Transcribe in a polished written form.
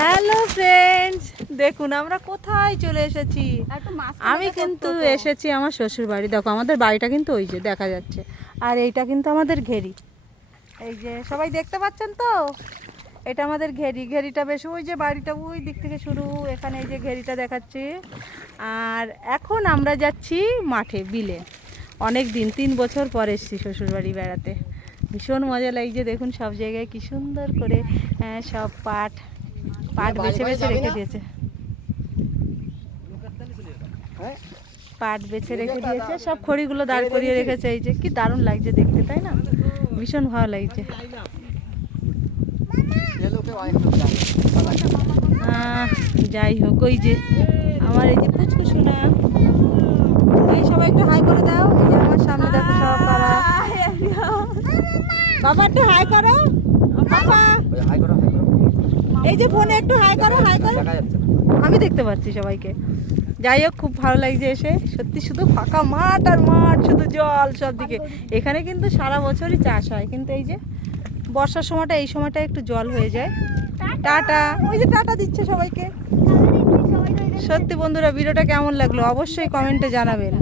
Hello friends, দেখুন আমরা কোথায় চলে এসেছি। আমি কিন্তু এসেছি আমার শ্বশুর বাড়ি। দেখো আমাদের বাড়িটা কিন্তু ওই যে দেখা যাচ্ছে, আর এইটা কিন্তু আমাদের ঘেরি। এই যে সবাই দেখতে পাচ্ছেন তো, এটা আমাদের ঘেরি। ঘেরিটা বেশ ওই যে বাড়িটা ওই দিক থেকে শুরু, এখানে এই যে ঘেরিটা দেখাচ্ছি। আর এখন আমরা যাচ্ছি মাঠে, বিলে। অনেক দিন 3 বছর পর এসেছি শ্বশুর বাড়ি বেড়াতে। ভীষণ মজা লাগছে। দেখুন সব জায়গায় কি সুন্দর করে সব পাট বেছে বেছে রেখে দিয়েছে। পাট বেছে রেখে দিয়েছে, সব খড়িগুলো দাঁড় করিয়ে রেখেছে। এই যে কি দারুণ লাগছে দেখতে, তাই না? ভীষণ ভালো লাগছে। যাই হোক, ওই যে আমার এই যে পুচকু শোনা, এই সবাই একটু হাই করে দাও। এই যে আমার সামনে দেখো সব কারা। বাবা একটু হাই করো বাবা, এই যে ফোনে একটু হাই করো, হাই করো। আমি দেখতে পাচ্ছি সবাইকে। যাই হোক, খুব ভালো লাগছে এসে। সত্যি শুধু ফাঁকা মাঠ আর মাঠ, শুধু জল সব দিকে। এখানে কিন্তু সারা বছরই চাষ হয়, কিন্তু এই যে বর্ষার সময়টা, এই সময়টা একটু জল হয়ে যায়। টাটা, ওই যে টাটা দিচ্ছে সবাইকে। সত্যি বন্ধুরা, ভিডিওটা কেমন লাগলো অবশ্যই কমেন্টে জানাবেন।